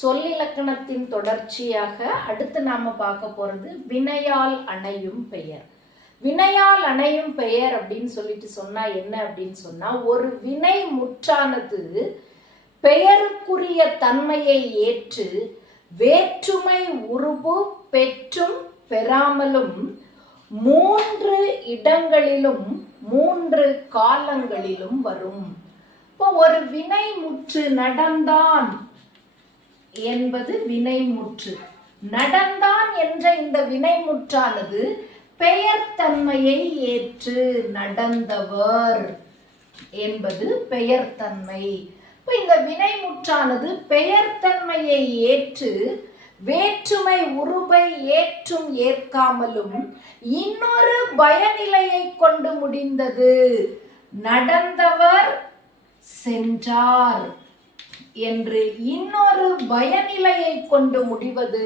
சொல்லிலக்கணத்தின் தொடர்ச்சியாக அடுத்து நாம பார்க்க போறது வினையால் அணையும் பெயர். வினையால் அணையும் பெயர் அப்படின்னு சொல்லிட்டு சொன்னா என்ன அப்படின்னு சொன்னா, ஒரு வினை முற்றானது பெயருக்குரிய தன்மையை ஏற்று வேற்றுமை உருபு பெற்றும் பெறாமலும் 3 இடங்களிலும் 3 காலங்களிலும் வரும். இப்போ ஒரு வினை முற்று நடந்தான் என்பது வினைமுற்று. நடந்தான் என்ற இந்த வினைமுற்றானது பெயர் தன்மையை ஏற்று நடந்தவர் என்பது பெயர் தன்மை. இப்போ இந்த வினைமுற்றானது பெயர் தன்மையை ஏற்று வேற்றுமை உருபை ஏற்றும் ஏற்காமலும் இன்னொரு பயனிலையை கொண்டு முடிந்தது. நடந்தவர் சென்றார் என்று இன்னொரு பயனிலையை கொண்டு முடிவது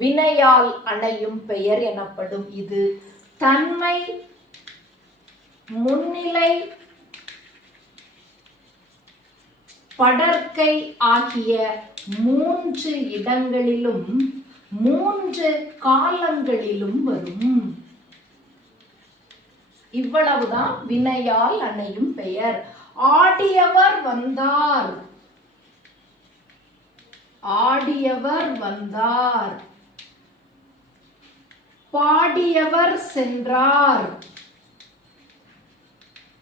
வினையால் அணையும் பெயர் எனப்படும். இது தன்மை, முன்னிலை, படர்க்கை ஆகிய 3 இடங்களிலும் 3 காலங்களிலும் வரும். இவ்வளவுதான் வினையால் அணையும் பெயர். ஆடியவர் வந்தார், ஆடியவர் வந்தார். பாடியவர் சென்றார்.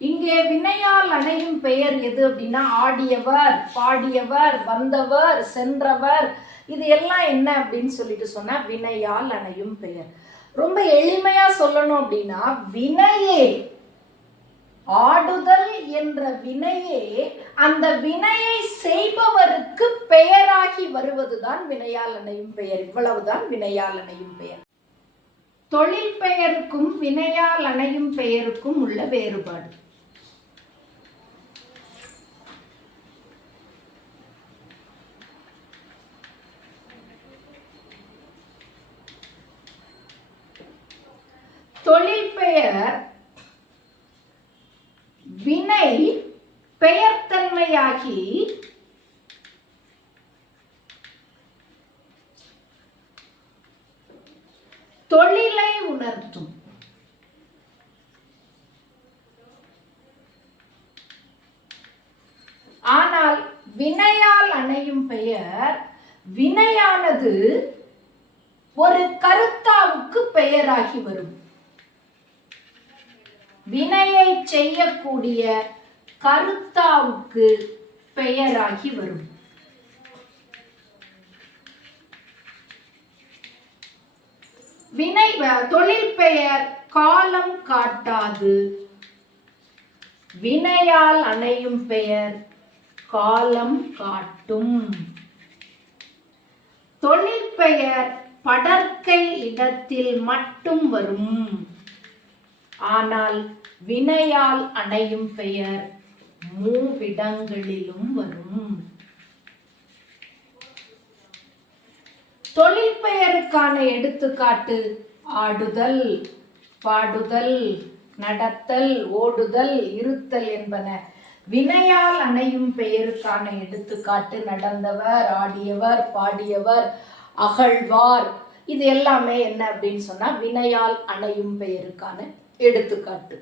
இங்கே வினையால் அணையும் பெயர் எது அப்படின்னா, ஆடியவர், பாடியவர், வந்தவர், சென்றவர், இது எல்லாம் என்ன அப்படின்னு சொல்லிட்டு சொன்னா வினையால் அணையும் பெயர். ரொம்ப எளிமையா சொல்லணும் அப்படின்னா, வினையே, ஆடுதல் என்ற வினையே அந்த வினையை செய்பவருக்கு பெயராகி வருவதுதான் வினையால் அணையும் பெயர். இவ்வளவுதான் வினையால் அணையும் பெயர். தொழில் பெயருக்கும் வினையால் அணையும் பெயருக்கும் உள்ள வேறுபாடு. தொழில் பெயர் வினை பெயர்த்தன்மையாகி தொழிலை உணர்த்தும். ஆனால் வினையால் அணையும் பெயர் வினையானது ஒரு கருத்தாவுக்கு பெயராகி வரும். வினையை செய்யக்கூடிய கருத்தாவுக்கு பெயராகி வரும். வினை தொழில் பெயர் காலம் காட்டாது. வினையால் அணையும் பெயர் காலம் காட்டும். தொழில் பெயர் படர்க்கை இடத்தில் மட்டும் வரும். ஆனால் வினையால் அணையும் பெயர் மூவிடங்களிலும் வரும். தொழில் பெயருக்கான எடுத்துக்காட்டு ஆடுதல், பாடுதல், நடத்தல், ஓடுதல், இருத்தல் என்பன. வினையால் அணையும் பெயருக்கான எடுத்துக்காட்டு நடந்தவர், ஆடியவர், பாடியவர், அகழ்வார். இது எல்லாமே என்ன அப்படின்னு சொன்னா வினையால் அணையும் பெயருக்கான எடுத்துக்காட்டு.